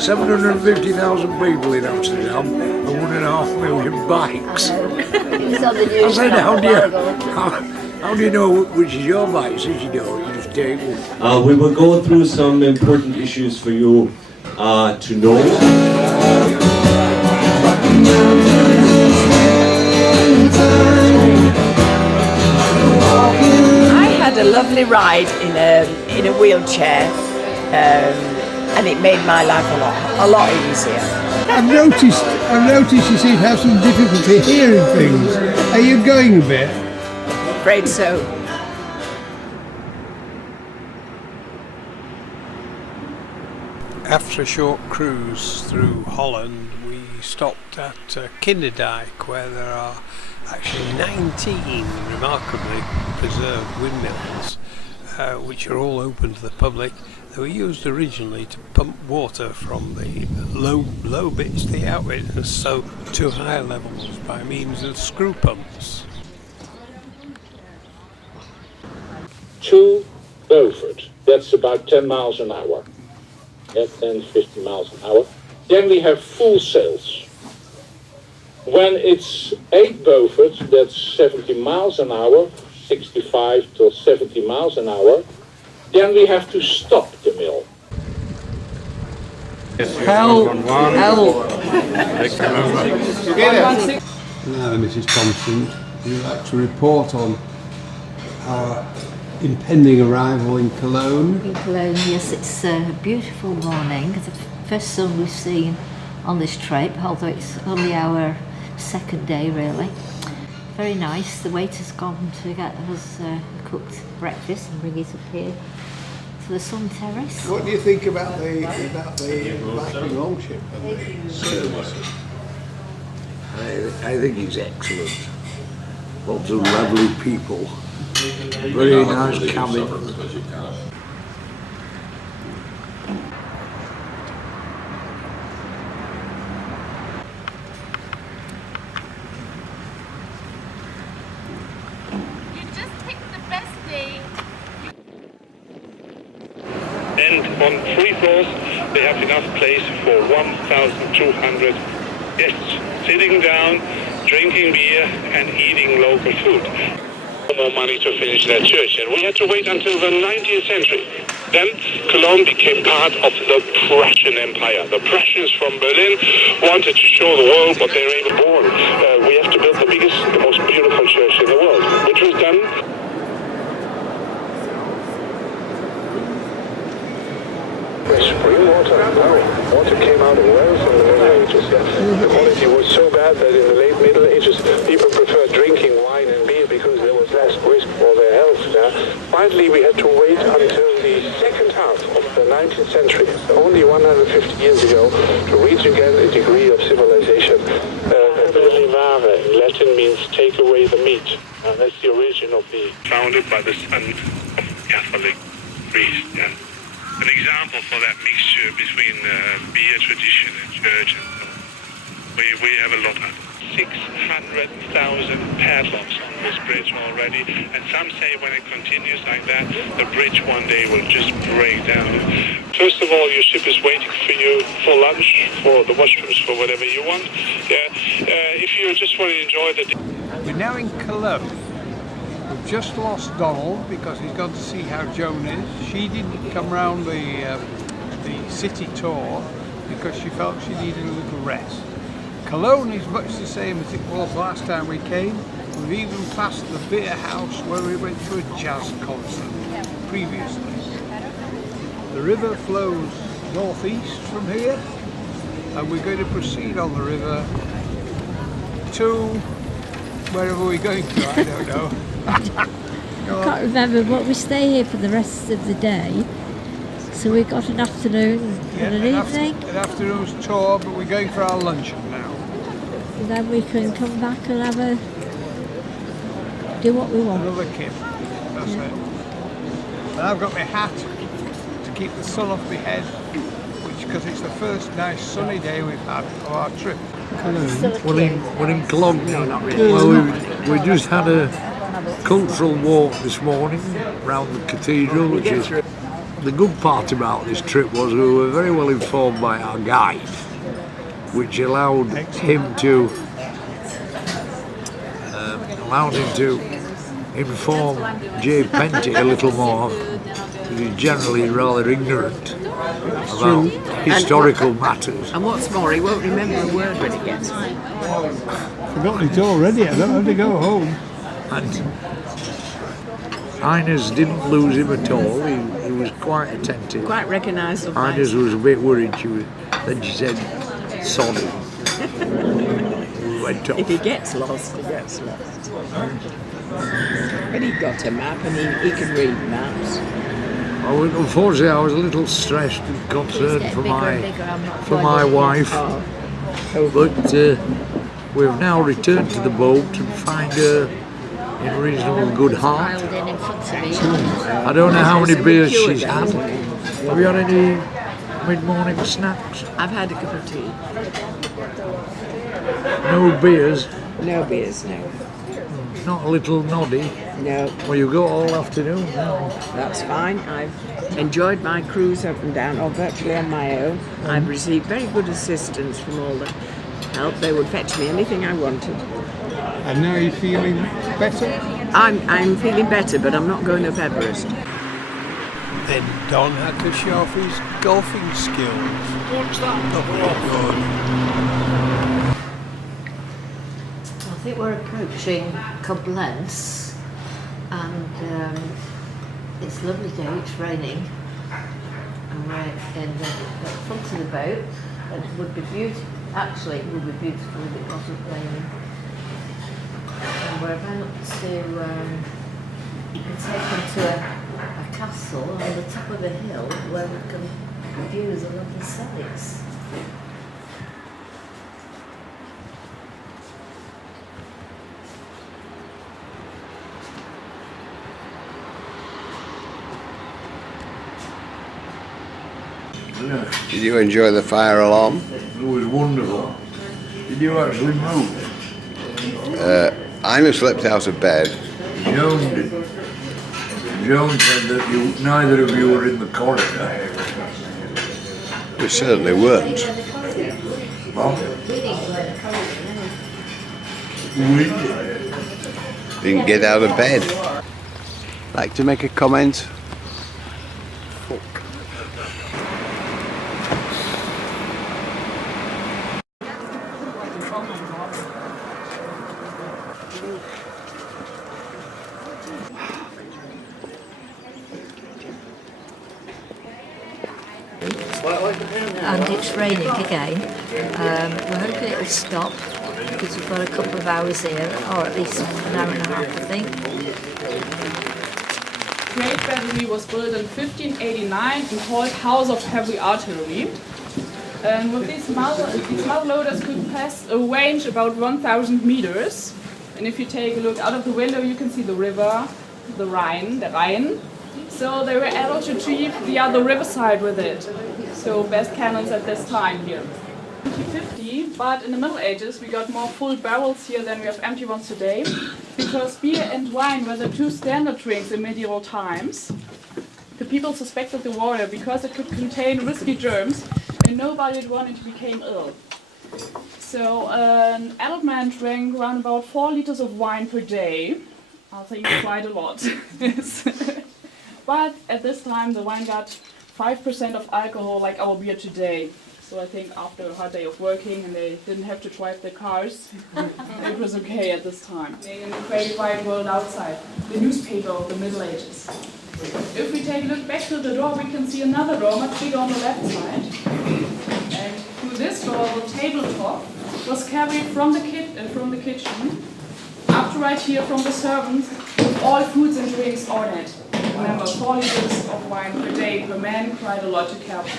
750,000 people in Amsterdam and 1.5 million bikes. I said, how do you know which is your bike? He says, you don't, you just take one. We will go through some important issues for you to know. A lovely ride in a wheelchair, and it made my life a lot easier. I've noticed you seem to have some difficulty hearing things. Are you going a bit? Afraid so. After a short cruise through Holland, we stopped at Kinderdijk, where there are actually 19 remarkably preserved windmills, which are all open to the public. They were used originally to pump water from the low bits to the outlet and so to higher levels by means of screw pumps. To Beaufort, that's about 10 miles an hour. Yeah, 10, 15 miles an hour. Then we have full sails. When it's 8 Beaufort, that's 70 miles an hour, 65 to 70 miles an hour, then we have to stop the mill. Hello, Mrs. Thompson. Would you like to report on our impending arrival in Cologne? In Cologne, yes, it's a beautiful morning. It's the first sun we've seen on this trip, although it's only our second day really. Very nice. The waiter's gone to get us cooked breakfast and bring it up here to the Sun Terrace. What do you think about the Viking longship and the service? I think it's excellent. Lots of lovely people. Very nice cabin. And on 3 floors, they have enough place for 1,200 guests sitting down, drinking beer and eating local food. More money to finish that church, and we had to wait until the 19th century. Then Cologne became part of the Prussian Empire. The Prussians from Berlin wanted to show the world what they were able to born. We have to build the biggest, the most beautiful church in the world, which was done. Spring water? No. Water came out of wells in the Middle Ages. The quality was so bad that in the late Middle Ages people preferred drinking wine and beer because there was less risk for their health. Finally, we had to wait until the second half of the 19th century, only 150 years ago, to reach again a degree of civilization. Levare in Latin means take away the meat. That's the origin of the... Founded by the son of Catholic priest. Yeah. An example for that mixture between beer tradition and church. We have a lot of 600,000 padlocks on this bridge already, and some say when it continues like that, the bridge one day will just break down. First of all, your ship is waiting for you for lunch, for the washrooms, for whatever you want. If you just want to enjoy the day. We're now in Cologne. We've just lost Donald because he's gone to see how Joan is. She didn't come round the city tour because she felt she needed a little rest. Cologne is much the same as it was last time we came. We've even passed the beer house where we went to a jazz concert previously. The river flows northeast from here, and we're going to proceed on the river to wherever we're going to, I don't know. I can't remember, but we stay here for the rest of the day. So we've got an afternoon and an evening. An afternoon's tour, but we're going for our luncheon now. And then we can come back and do what we want. Another kip, that's it. And I've got my hat to keep the sun off my head, because it's the first nice sunny day we've had of our trip. We're in Cologne. Well, we just had a cultural walk this morning around the cathedral, which is the good part about this trip was we were very well informed by our guide, which allowed him to inform J. Penty a little more, because he's generally rather ignorant about historical matters. And what's more, he won't remember a word when he gets home. Forgotten it already. I don't have to go home. And Ines didn't lose him at all. He was quite attentive. Quite recognisable. Ines was a bit worried. Then she said, "Sorry." We went off. If he gets lost, he gets lost. But he got a map and he can read maps. Unfortunately, I was a little stressed and concerned for my wife. But we've now returned to the boat and find her in reasonable good heart. I don't know how many beers she's had. Have you had any mid-morning snacks? I've had a cup of tea. No beers? No beers, no. Not a little noddy? No. Well, you go all afternoon now. That's fine. I've enjoyed my cruise up and down, or virtually on my own. I've received very good assistance from all the help. They would fetch me anything I wanted. And now you're feeling better? I'm feeling better, but I'm not going up Everest. Then Don had to show off his golfing skills. What's that? I think we're approaching Koblenz, and it's a lovely day, it's raining, and we're in the front of the boat. It would be beautiful, actually it would be beautiful if it wasn't raining. And we're about to be taken to a castle on the top of a hill where we can view the lovely sights. Did you enjoy the fire alarm? It was wonderful. Did you actually move? Ina slept out of bed. Joan did. Joan said that neither of you were in the corridor. We certainly weren't. Well, we did. Didn't get out of bed. Like to make a comment? And it's raining again. We're hoping it'll stop because we've got a couple of hours here, or at least an hour and a half, I think. Great Battery was built in 1589 and called House of Heavy Artillery. And with these muzzle loaders could pass a range about 1,000 meters. And if you take a look out of the window, you can see the river, the Rhine. So they were able to achieve the other riverside with it. So best cannons at this time here. 2050, but in the Middle Ages we got more full barrels here than we have empty ones today, because beer and wine were the two standard drinks in medieval times. The people suspected the water because it could contain risky germs, and nobody wanted to become ill. So an adult man drank around about 4 liters of wine per day. I think quite a lot. But at this time the wine got 5% of alcohol like our beer today. So I think after a hard day of working and they didn't have to drive their cars, it was okay at this time. In the crazy wide world outside, the newspaper of the Middle Ages. If we take a look back to the door, we can see another door, much bigger on the left side. And through this door, the tabletop was carried from the kitchen up to right here from the servants with all foods and drinks on it. Remember, 4 liters of wine per day per man, quite a lot to carry.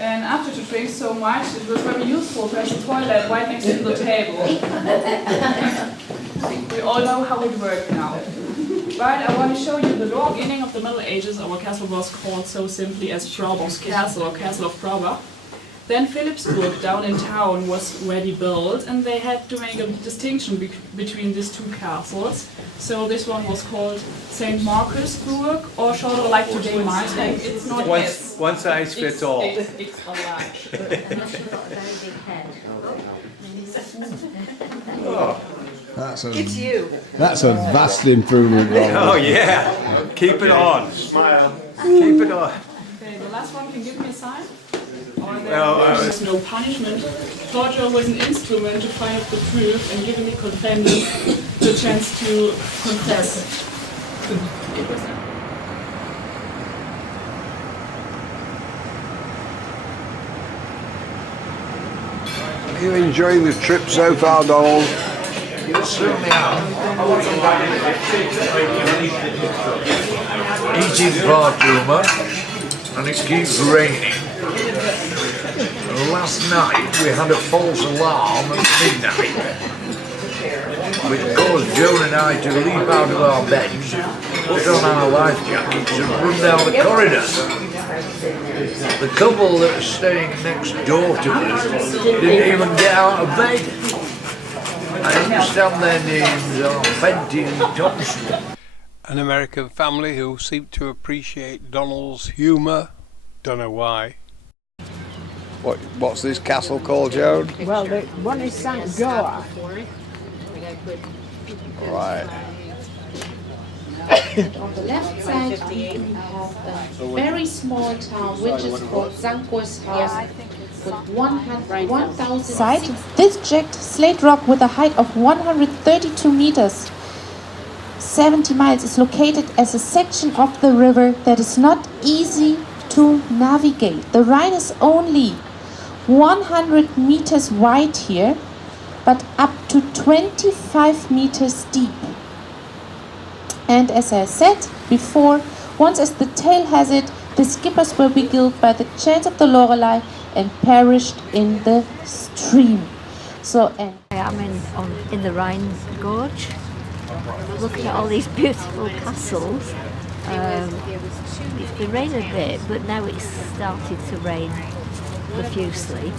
And after to drink so much, it was very useful to have a toilet right next to the table. We all know how it worked now. But I want to show you the door. Beginning of the Middle Ages, our castle was called so simply as Schraubach's Castle or Castle of Schraubach. Then Philipsburg down in town was already built, and they had to make a distinction between these two castles. So this one was called St. Marcusburg, or shorter like today Martin. It's not one size fits all. It's a large. It's you. That's a vast improvement. Oh yeah, keep it on. Smile. Keep it on. Okay, the last one can give me a sign. Well, there's no punishment. Torture was an instrument to find out the truth and giving the defendant the chance to confess. Are you enjoying the trip so far, Donald? Yes, certainly are. Eating far too much, and it keeps raining. And last night we had a false alarm at midnight, which caused Joan and I to leap out of our beds, put on our life jackets and run down the corridor. The couple that was staying next door to us didn't even get out of bed. I understand their names are Fenty and Thompson. An American family who seem to appreciate Donald's humour. Don't know why. What's this castle called, Joan? Well, the one is St. Goa. Right. On the left side, we have a very small town which is called St. Goarshausen with 1,000 site. This jagged slate rock with a height of 132 meters, 70 miles, is located as a section of the river that is not easy to navigate. The Rhine is only 100 meters wide here, but up to 25 meters deep. And as I said before, once as the tale has it, the skippers were beguiled by the chance of the Lorelei and perished in the stream. So, and I am in the Rhine Gorge, looking at all these beautiful castles. It's been raining a bit, but now it's started to rain profusely.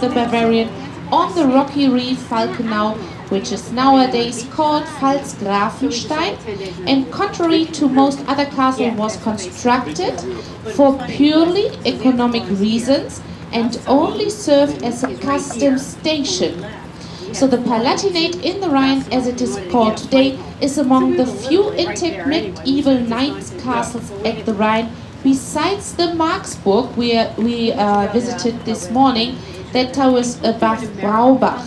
The Bavarian on the rocky reef Falkenau, which is nowadays called Pfalzgrafenstein, and contrary to most other castles was constructed for purely economic reasons and only served as a customs station. So the Palatinate in the Rhine, as it is called today, is among the few intact medieval knights' castles at the Rhine, besides the Marksburg we visited this morning, that towers above Braubach.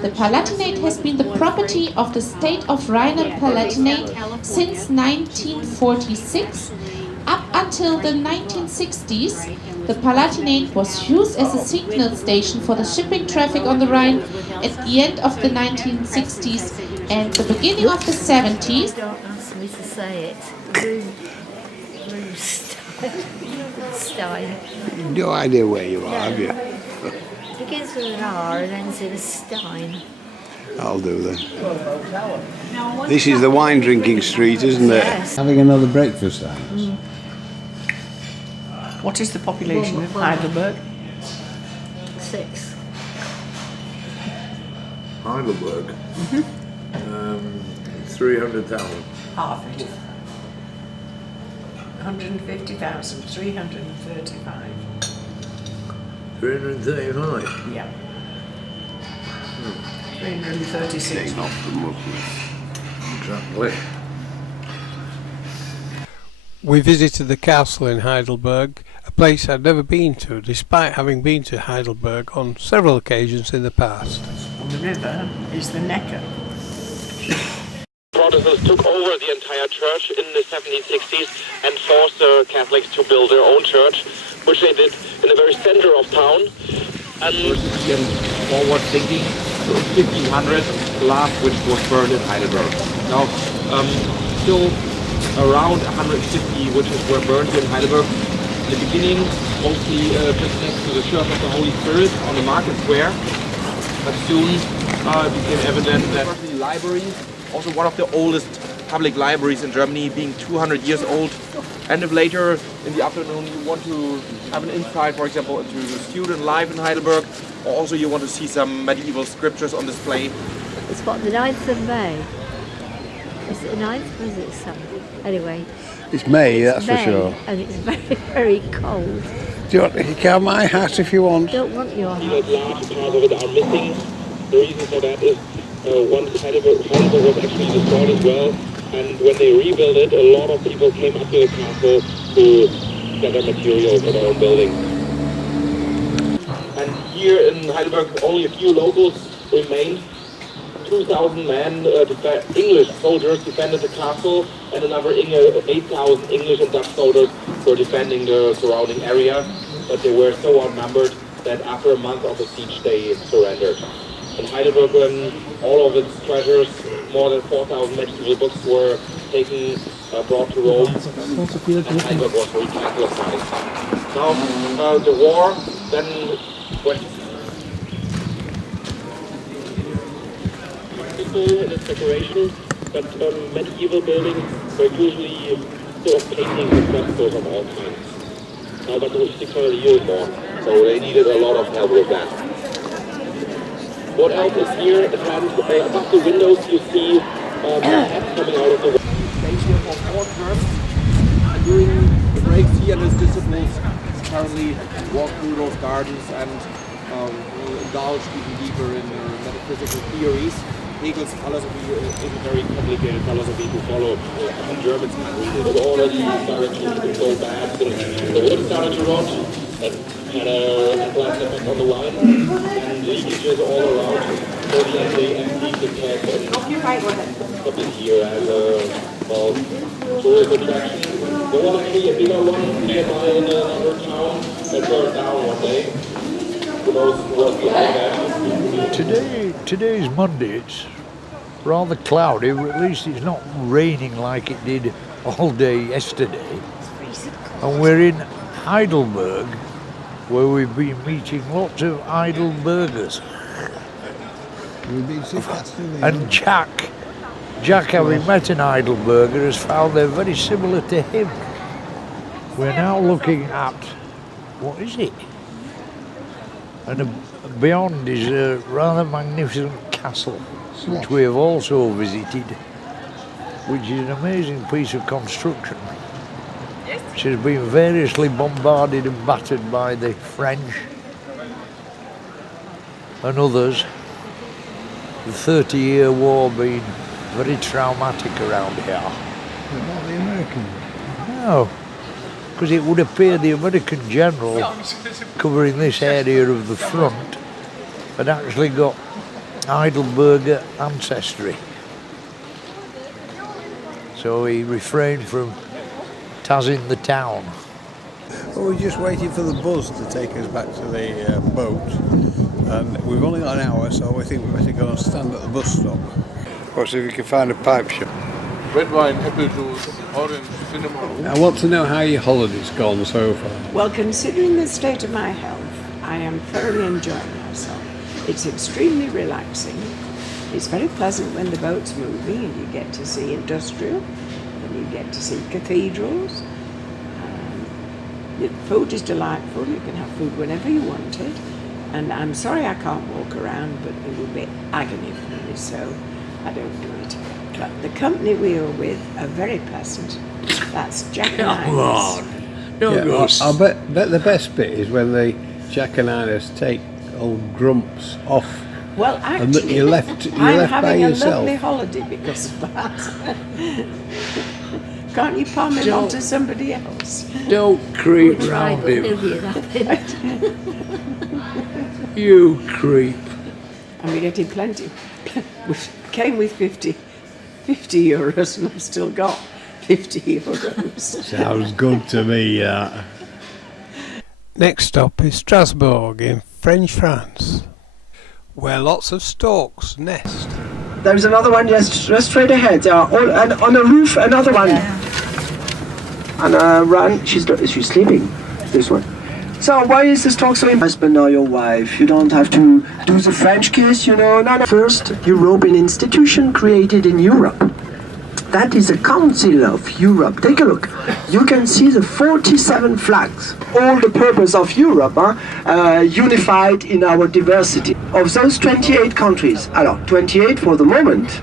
The Palatinate has been the property of the state of Rhine-Palatinate since 1946. Up until the 1960s, the Palatinate was used as a signal station for the shipping traffic on the Rhine. At the end of the 1960s and the beginning of the 70s. Don't ask me to say it. Stein. No idea where you are, have you? It begins with an R and ends in a Stein. I'll do that. This is the wine drinking street, isn't it? Yes. Having another breakfast, What is the population of Heidelberg? 6. Heidelberg, 300,000. Half it. 150,000, 335. 335. Yeah. 336. Not the Muslims. Exactly. We visited the castle in Heidelberg, a place I'd never been to, despite having been to Heidelberg on several occasions in the past. On the river is the Neckar. Protestants took over the entire church in the 1760s and forced the Catholics to build their own church, which they did in the very center of town. And forward thinking, so in 1500, the last which was burned in Heidelberg. Now, still around 150 witches were burned here in Heidelberg. In the beginning, mostly just next to the Church of the Holy Spirit on the market square. But soon it became evident that the library, also one of the oldest public libraries in Germany, being 200 years old. And if later in the afternoon you want to have an insight, for example, into the student life in Heidelberg, or also you want to see some medieval scriptures on display. It's what, the 9th of May? Is it the 9th or is it 7th? Anyway. It's May, that's May, for sure. And it's very, very cold. Do you want to have my hat if you want? Don't want your hat. Large parts of it are missing. The reason for that is once Heidelberg was actually destroyed as well, and when they rebuilt it, a lot of people came up to the castle to gather material for their own building. And here in Heidelberg, only a few locals remained. 2,000 men, English soldiers defended the castle, and another 8,000 English and Dutch soldiers were defending the surrounding area. But they were so outnumbered that after a month of the siege, they surrendered. In Heidelberg, all of its treasures, more than 4,000 medieval books were taken, brought to Rome, and Heidelberg was recatholicized. Now, the war then went in its decoration, but medieval buildings were usually full of paintings and frescoes of all kinds. Now that was 600 years more, so they needed a lot of help with that. What else is here? Above the windows you see heads coming out of the wall. Stays here for 4 terms, and during the breaks he and his disciples apparently walk through those gardens and will indulge even deeper in metaphysical theories. Hegel's philosophy is a very complicated philosophy to follow. Germans can't read it. It already started to go bad. The wood started to rot. That had a blast effect on the wine. And leakages all around. So the end they emptied the keg and kept it here as a tourist attraction. There was actually a bigger one nearby in another town that burned down one day. For those who was behind that. Today's Monday. It's rather cloudy, but at least it's not raining like it did all day yesterday. And we're in Heidelberg, where we've been meeting lots of Heidelbergers. And Jack, having met an Heidelberger, has found they're very similar to him. We're now looking at, what is it? And beyond is a rather magnificent castle, which we have also visited, which is an amazing piece of construction, which has been variously bombarded and battered by the French and others. The 30-year war being very traumatic around here. About the Americans? No, because it would appear the American general covering this area of the front had actually got Heidelberger ancestry. So he refrained from tazzing the town. Well, we're just waiting for the buzz to take us back to the boat. And we've only got an hour, so we think we better go and stand at the bus stop. Of course, if you can find a pipe shop. Red wine, apple juice, orange, cinnamon. I want to know how your holiday's gone so far. Well, considering the state of my health, I am thoroughly enjoying myself. It's extremely relaxing. It's very pleasant when the boat's moving and you get to see industrial and you get to see cathedrals. The food is delightful. You can have food whenever you want it. And I'm sorry I can't walk around, but it would be agony for me, so I don't do it. But the company we are with are very pleasant. That's Jack and Ines. I'll bet the best bit is when the Jack and Ines take old Grumps off. Well, actually, and you're left I'm by having a yourself. lovely holiday because of that. Can't you palm him on to somebody else? Don't creep round him. You creep. And we're getting plenty. We came with 50 euros and I've still got 50 euros. Sounds good to me, Next stop is Strasbourg in French France, where lots of storks nest. There's another one just straight ahead. And on the roof, another one. And run. She's sleeping. This one. So why is this talk so important? Husband or your wife? You don't have to do the French kiss, you know. No. First European institution created in Europe. That is the Council of Europe. Take a look. You can see the 47 flags. All the purpose of Europe, unified in our diversity. Of those 28 countries, 28 for the moment.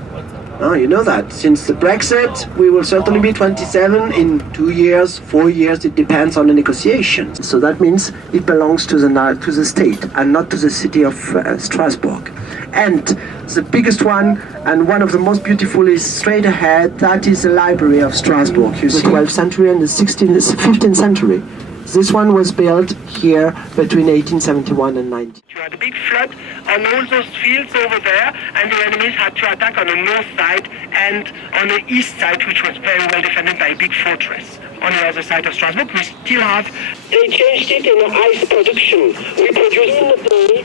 You know that. Since the Brexit, we will certainly be 27 in 2 years, 4 years. It depends on the negotiations. So that means it belongs to the state and not to the city of Strasbourg. And the biggest one and one of the most beautiful is straight ahead. That is the Library of Strasbourg. You see, the 12th century and the 15th century. This one was built here between 1871 and 19. You had a big flood on all those fields over there, and the enemies had to attack on the north side and on the east side, which was very well defended by a big fortress. On the other side of Strasbourg, we still have... They changed it in the ice production. We produce in the day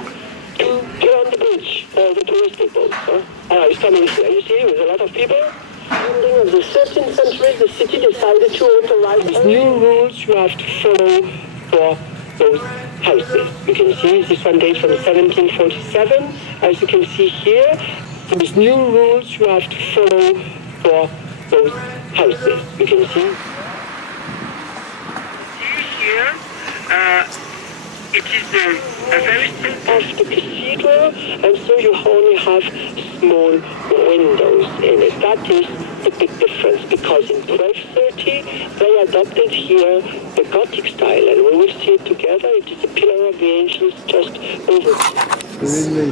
to get on the bridge for the touristic boats. It's coming here, you see, with a lot of people. Ending of the 13th century, the city decided to authorize new rules you have to follow for those houses. You can see this one dates from 1747. As you can see here, these new rules you have to follow for those houses. You can see here. It is a very small part of the cathedral, and so you only have small windows in it. That is the big difference, because in 1230 they adopted here the Gothic style, and we will see it together. It is a pillar of the ancients just over. We're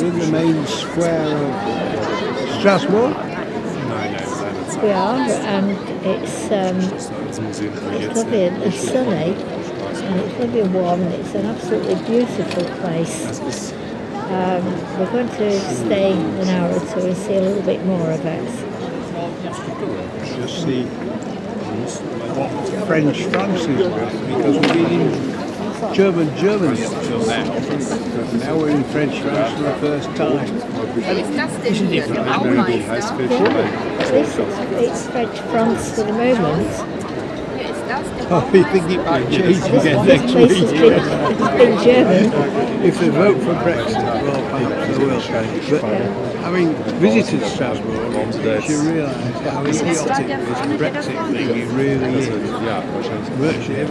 in the main square of Strasbourg. We are, and it's lovely and sunny. And it's going to be warm, and it's an absolutely beautiful place. We're going to stay an hour or two and see a little bit more of it. Just see what French France is with, because we've been in Germany up till now. Now we're in French France for the first time. It's French France for the moment. Oh, you think it might change again next week? It's been German. If they vote for Brexit, well, perhaps they will change. But having visited Strasbourg, you realise how idiotic this Brexit thing it really is. Virtually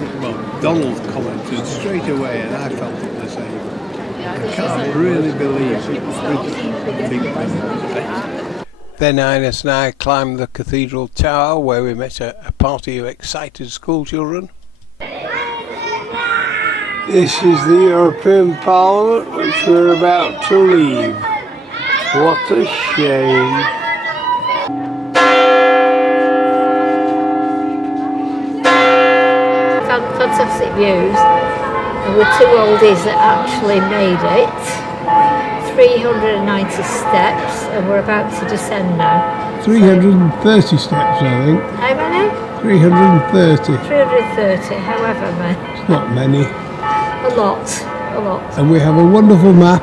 Donald commented straight away, and I felt it the same. I can't really believe it. Big thing. Then Ines and I climbed the cathedral tower, where we met a party of excited schoolchildren. This is the European Parliament, which we're about to leave. What a shame. Fantastic views. And we're two oldies that actually made it. 390 steps, and we're about to descend now. 330 steps, I think. How many? 330. 330, however many. It's not many. A lot. And we have a wonderful map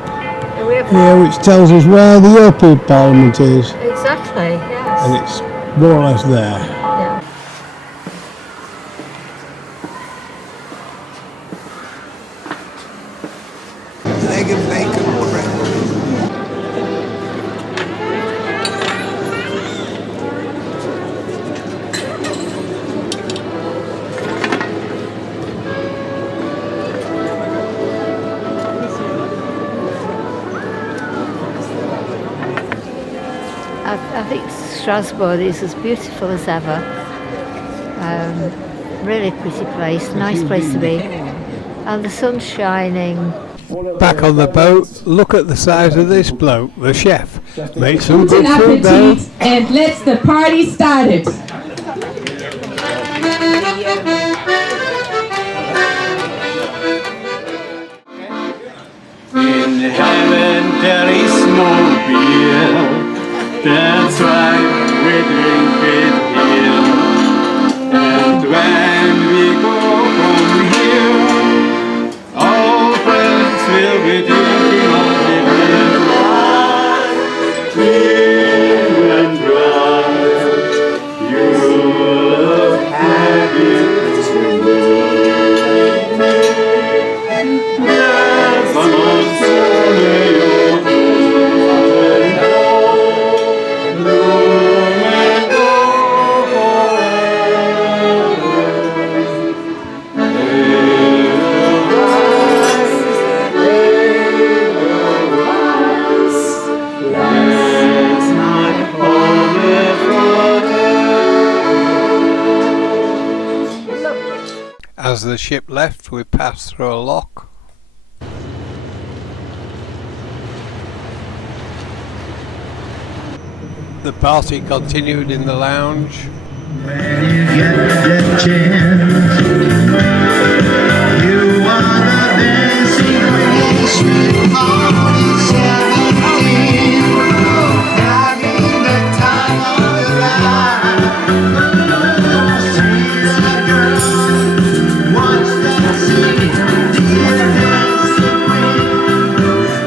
And we have here which tells us where the European Parliament is. Exactly, yes. And it's more or less there. Yeah. Egg and bacon bread. I think Strasbourg is as beautiful as ever. Really pretty place, nice place to be. And the sun's shining. Back on the boat, look at the size of this bloke, the chef. Make some Guten good food now. Appetit, and let's the party started. In heaven there is no beer, that's why we drink it here. And when we go from here, all friends will be drinking of the beer. Clear and dry, you look happy to me. Yes, I'm on Sunday, your bloom and go forever. Bless my home forever. As the ship left, we passed through a lock. The party continued in the lounge. When you get the chance, you wanna dancing queen, sweet 17, having the time of your life. See that girl, watch that scene, dear dancing queen.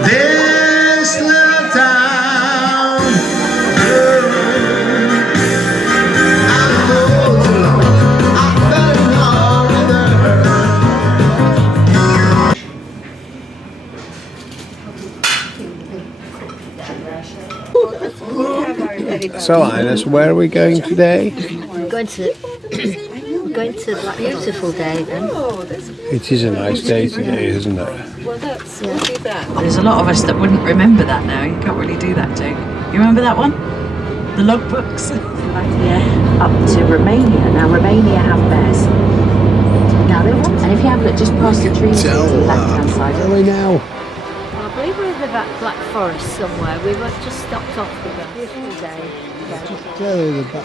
This little town, So, Ines, where are we going today? We're going to that beautiful day then. It is a nice day today, isn't it? Well, that's There's a lot of us that wouldn't remember that now. You can't really do that, Jake. You remember that one? The logbooks? Yeah, up to Romania. Now, Romania have bears. Now, they want, and if you have a look just past the trees on the left-hand side. Where are we now? I believe we're in the Black Forest somewhere. We were just stopped off with a beautiful day. Tell you the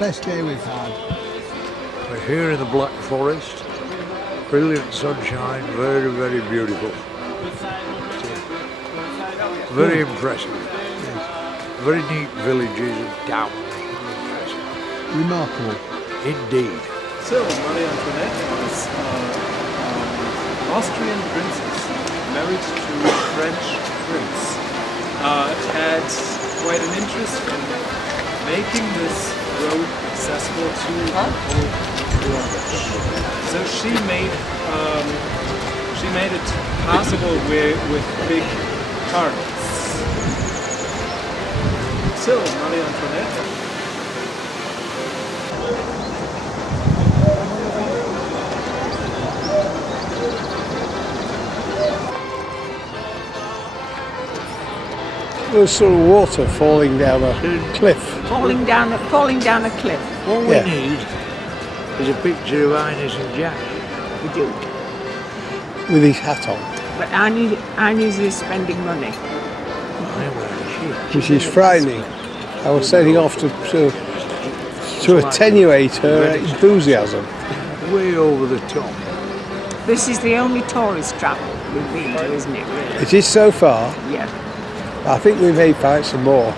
best day we've had. We're here in the Black Forest. Brilliant sunshine, very, very beautiful. Very impressive. Very neat villages and towns. Remarkable. Indeed. So, Marie Antoinette was Austrian princess married to a French prince. Had quite an interest in making this road accessible to the whole world. So she made it possible with big carts. So, Marie Antoinette. There's sort of water falling down a cliff. Falling down a cliff. All we need is a picture of Ines and Jack. We do. With his hat on. But Ines is spending money. Which is frightening. I was setting off to attenuate her enthusiasm. Way over the top. This is the only tourist trap we've been to, isn't it, really? It is so far. Yeah. I think we may find some more.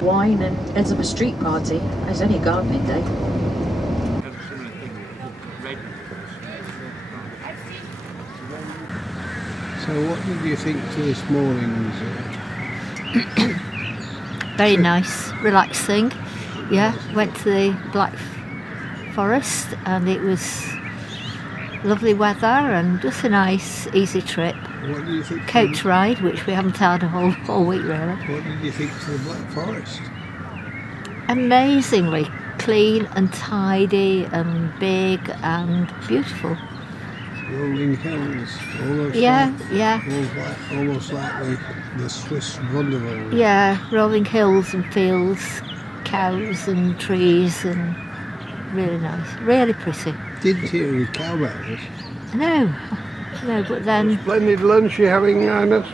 Wine and ends up a street party. It's only a gardening day. So what did you think to this morning's? Very nice, relaxing. Yeah, went to the Black Forest and it was lovely weather and just a nice, easy trip. What did you think? Coach ride, which we haven't had a whole week really. What did you think to the Black Forest? Amazingly clean and tidy and big and beautiful. Rolling hills, almost almost like the Swiss Wonderland. Yeah, rolling hills and fields, cows and trees and really nice, really pretty. Didn't hear any cowbells. No, but then... Splendid lunch you're having, Ines.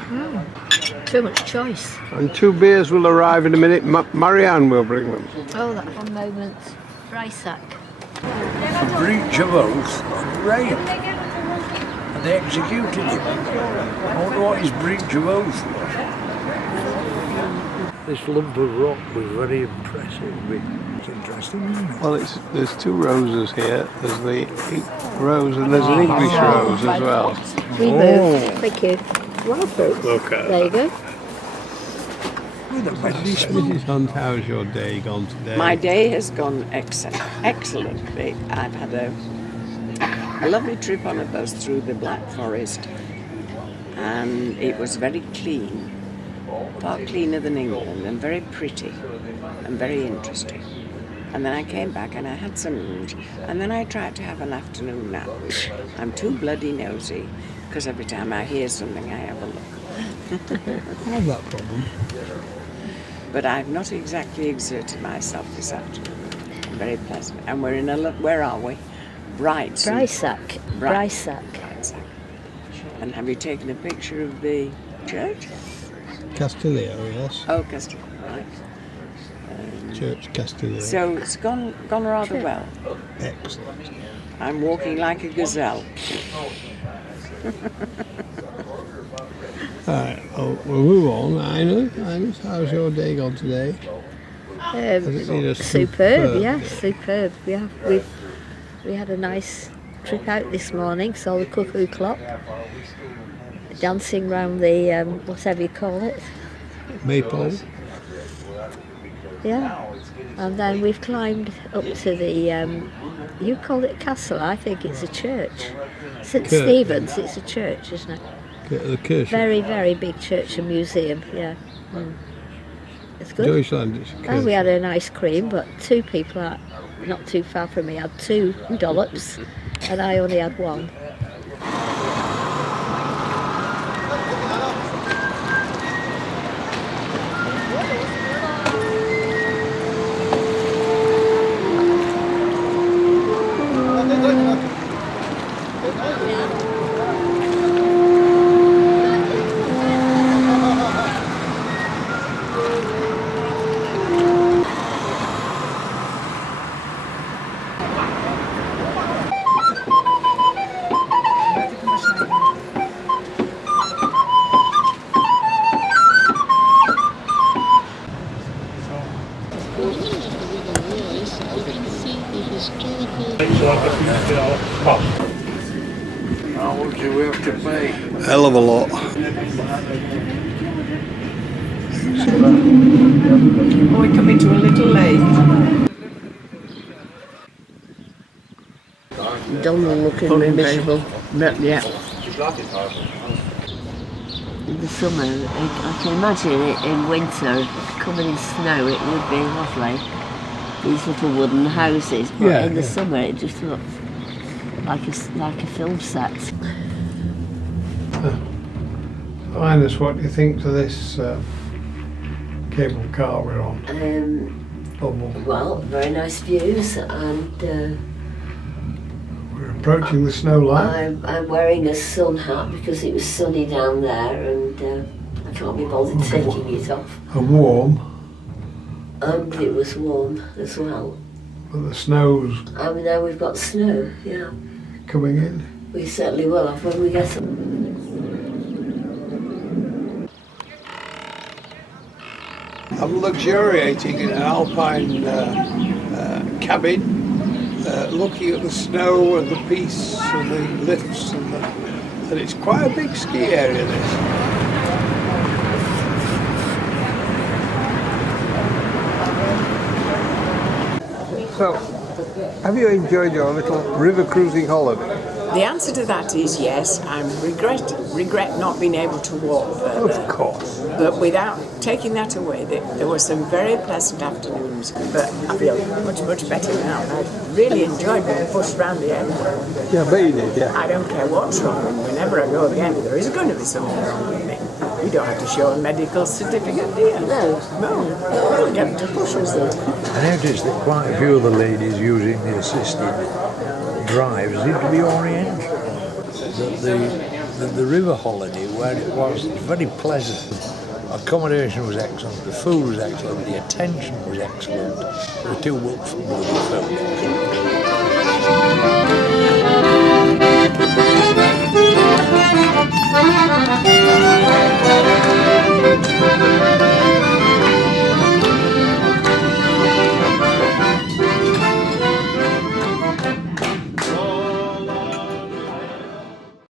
Too much choice. And 2 beers will arrive in a minute. Marianne will bring them. Oh, that one moment. Fry sack. For breach of oath and rape. and they executed him. I wonder what his breach of oath was. This lump of rock was very impressive. It's interesting, isn't it? Well, there's two roses here. There's the rose and there's an English rose as well. We moved. Thank you. Wonderful. Look at There you go. Mrs. Hunt, how's your day gone today? My day has gone excellently. I've had a lovely trip on a bus through the Black Forest, and it was very clean, far cleaner than England, and very pretty and very interesting. And then I came back and I had some lunch, and then I tried to have an afternoon nap. I'm too bloody nosy, because every time I hear something I have a look. I have that problem. But I've not exactly exerted myself this afternoon. Very pleasant. And we're in where are we? Brysack. And have you taken a picture of the church? Castillo, yes. Oh, Castillo, right. Church Castillo. So it's gone rather well. Excellent. I'm walking like a gazelle. Alright, well, we'll move on. Ines, how's your day gone today? Superb, yeah, superb. We had a nice trip out this morning, saw the cuckoo clock, dancing round the, whatever you call it. Maypole. Yeah, and then we've climbed up to the, you call it castle, I think it's a church. St Stephen's, it's a church, isn't it? The Kirche. Very, very big church and museum, yeah. It's good. Deutschland, it's And we had an ice cream, but two people not too far from me had 2 dollops, and I only had 1. How much do we have to pay? Hell of a lot. We're coming to a little lake. Donald looking miserable. Yeah. In the summer, I can imagine it in winter, covered in snow, it would be lovely. These little wooden houses, but in the summer it just looks like a film set. Ines, what do you think to this cable car we're on? Well, very nice views, and we're approaching the snow line. I'm wearing a sun hat because it was sunny down there, and I can't be bothered taking it off. And warm. And it was warm as well. But the snow's Now we've got snow, yeah. coming in. We certainly will have when we get some. I'm luxuriating in an alpine cabin, looking at the snow and the peace and the lifts, and it's quite a big ski area, this. So, have you enjoyed your little river cruising holiday? The answer to that is yes. I regret not being able to walk further. Of course. But without taking that away, there were some very pleasant afternoons. But I feel much better now. I really enjoyed being pushed around the airport. Yeah, I bet you did, yeah. I don't care what's wrong. Whenever I go again, there is going to be something wrong with me. You don't have to show a medical certificate, do you? No. You don't get to push us though. I noticed that quite a few of the ladies using the assisted drives seem to be oriental. The river holiday, where it was very pleasant, accommodation was excellent, the food was excellent, the attention was excellent. The two books from the film.